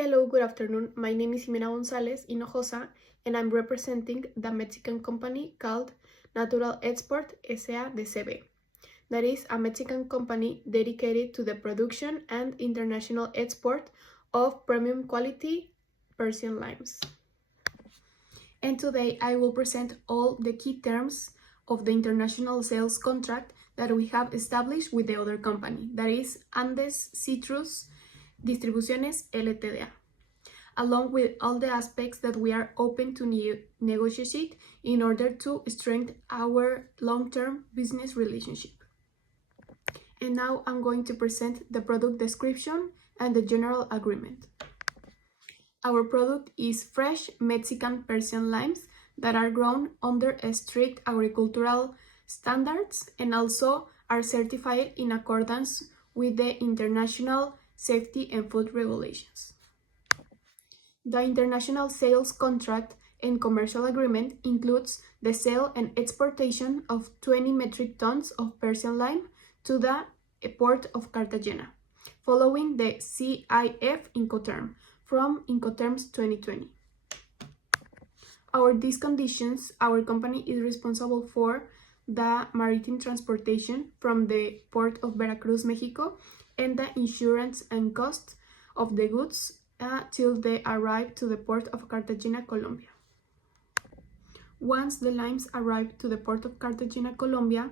Hello, good afternoon. My name is Jimena González Hinojosa, and I'm representing the Mexican company called Natural Export S.A. de CB. That is a Mexican company dedicated to the production and international export of premium quality Persian limes. And today I will present all the key terms of the international sales contract that we have established with the other company, that is Andes Citrus Distribuciones Ltda, along with all the aspects that we are open to negotiate in order to strengthen our long-term business relationship. And now I'm going to present the product description and the general agreement. Our product is fresh Mexican Persian limes that are grown under strict agricultural standards and also are certified in accordance with the international safety and food regulations. The international sales contract and commercial agreement includes the sale and exportation of 20 metric tons of Persian lime to the port of Cartagena, following the CIF Incoterm from Incoterms 2020. These conditions, our company is responsible for the maritime transportation from the port of Veracruz, Mexico, and the insurance and cost of the goods till they arrive to the port of Cartagena, Colombia. Once the limes arrive to the port of Cartagena, Colombia,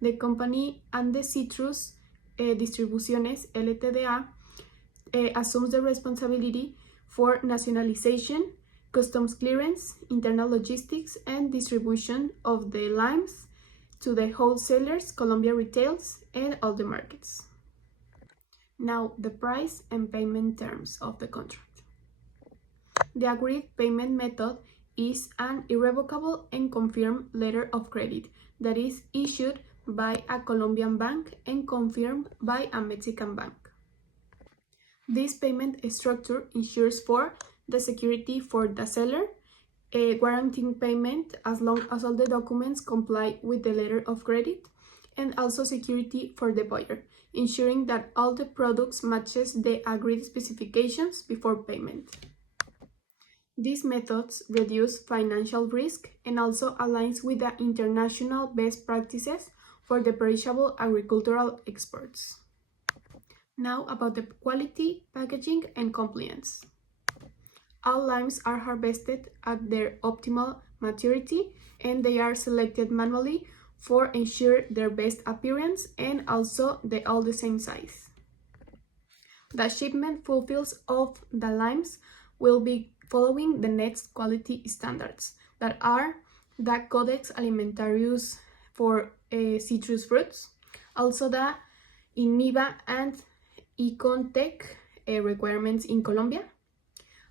the company Andes Citrus Distribuciones Ltda assumes the responsibility for nationalization, customs clearance, internal logistics, and distribution of the limes to the wholesalers, Colombia retails, and all the markets. Now, the price and payment terms of the contract. The agreed payment method is an irrevocable and confirmed letter of credit that is issued by a Colombian bank and confirmed by a Mexican bank. This payment structure ensures for the security for the seller, guaranteeing payment as long as all the documents comply with the letter of credit, and also security for the buyer, ensuring that all the products matches the agreed specifications before payment. These methods reduce financial risk and also aligns with the international best practices for the perishable agricultural exports. Now about the quality, packaging, and compliance. All limes are harvested at their optimal maturity and they are selected manually for ensure their best appearance and also all the same size. The shipment fulfills of the limes will be following the next quality standards that are the Codex Alimentarius for citrus fruits, also the INMIVA and Econtech requirements in Colombia,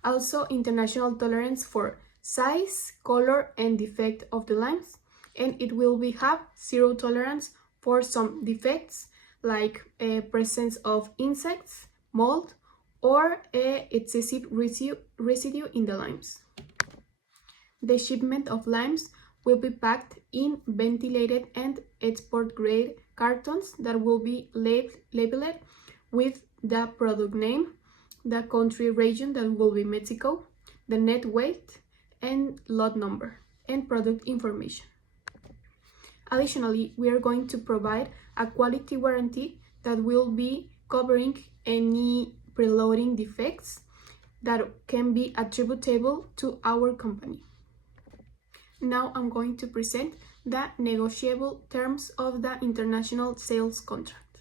also international tolerance for size, color, and defect of the limes, and it will have zero tolerance for some defects like presence of insects, mold, or excessive residue in the limes. The shipment of limes will be packed in ventilated and export grade cartons that will be labeled with the product name, the country region that will be Mexico, the net weight and lot number, and product information. Additionally, we are going to provide a quality warranty that will be covering any preloading defects that can be attributable to our company. Now I'm going to present the negotiable terms of the international sales contract.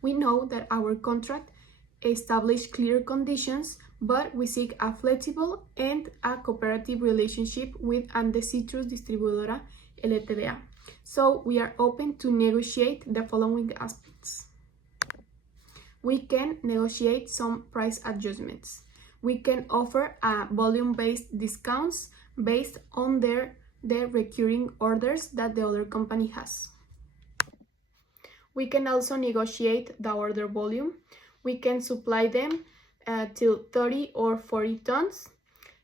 We know that our contract establishes clear conditions, but we seek a flexible and a cooperative relationship with Andes Citrus Distribuidora Ltda. So we are open to negotiate the following aspects. We can negotiate some price adjustments. We can offer a volume-based discounts based on the recurring orders that the other company has. We can also negotiate the order volume. We can supply them till 30 or 40 tons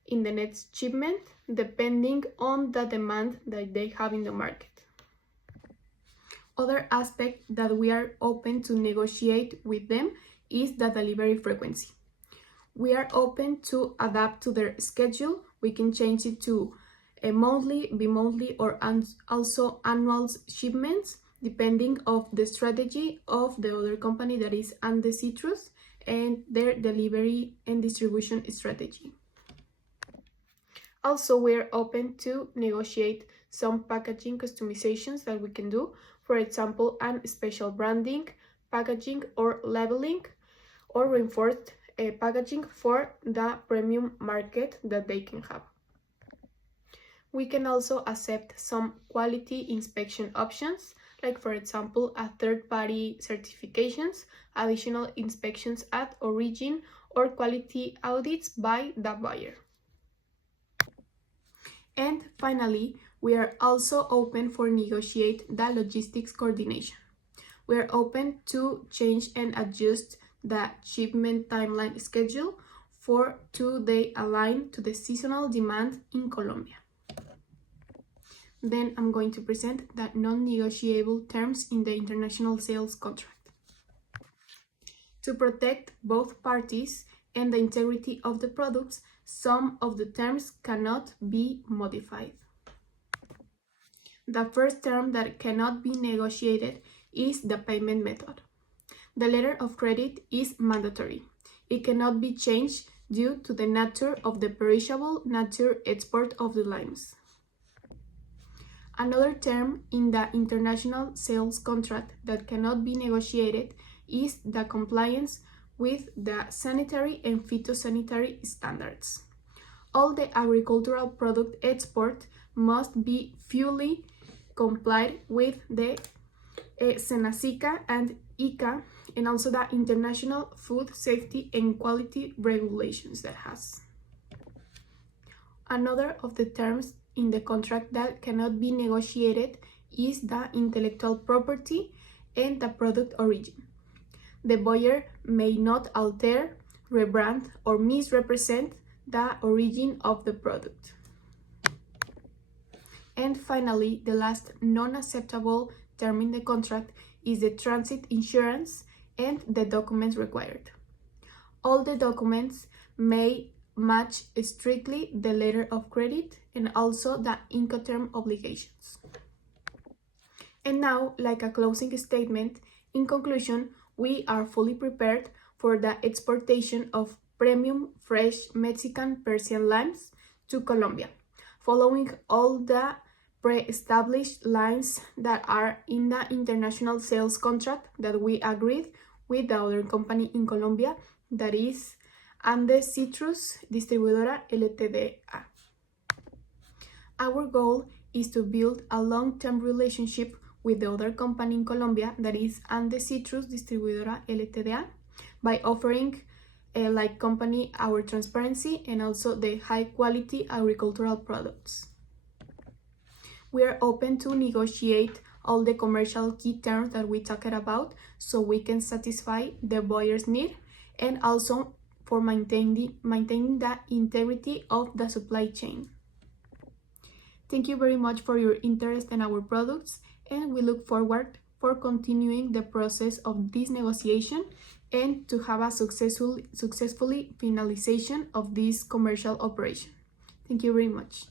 in the next shipment, depending on the demand that they have in the market. Other aspect that we are open to negotiate with them is the delivery frequency. We are open to adapt to their schedule. We can change it to a monthly, bi-monthly, or also annual shipments, depending of the strategy of the other company, that is Ande Citrus, and their delivery and distribution strategy. Also, we're open to negotiate some packaging customizations that we can do. For example, special branding, packaging or labeling, or reinforced packaging for the premium market that they can have. We can also accept some quality inspection options, like for example, a third-party certifications, additional inspections at origin, or quality audits by the buyer. And finally, we are also open for negotiate the logistics coordination. We are open to change and adjust the shipment timeline schedule to they align to the seasonal demand in Colombia. Then I'm going to present the non-negotiable terms in the international sales contract. To protect both parties and the integrity of the products, some of the terms cannot be modified. The first term that cannot be negotiated is the payment method. The letter of credit is mandatory. It cannot be changed due to the nature of the perishable nature export of the limes. Another term in the international sales contract that cannot be negotiated is the compliance with the sanitary and phytosanitary standards. All the agricultural product export must be fully complied with the SENASICA and ICA, and also the international food safety and quality regulations that has. Another of the terms in the contract that cannot be negotiated is the intellectual property and the product origin. The buyer may not alter, rebrand, or misrepresent the origin of the product. And finally, the last non-acceptable term in the contract is the transit insurance and the documents required. All the documents may match strictly the letter of credit and also the Incoterm obligations. And now, like a closing statement, in conclusion, we are fully prepared for the exportation of premium fresh Mexican Persian limes to Colombia, following all the pre-established lines that are in the international sales contract that we agreed with the other company in Colombia, that is Ande Citrus Distribuidora Ltda. Our goal is to build a long-term relationship with the other company in Colombia, that is Ande Citrus Distribuidora Ltda, by offering like company our transparency and also the high-quality agricultural products. We are open to negotiate all the commercial key terms that we talked about, so we can satisfy the buyer's need and also for maintaining the integrity of the supply chain. Thank you very much for your interest in our products, and we look forward for continuing the process of this negotiation and to have a successfully finalization of this commercial operation. Thank you very much.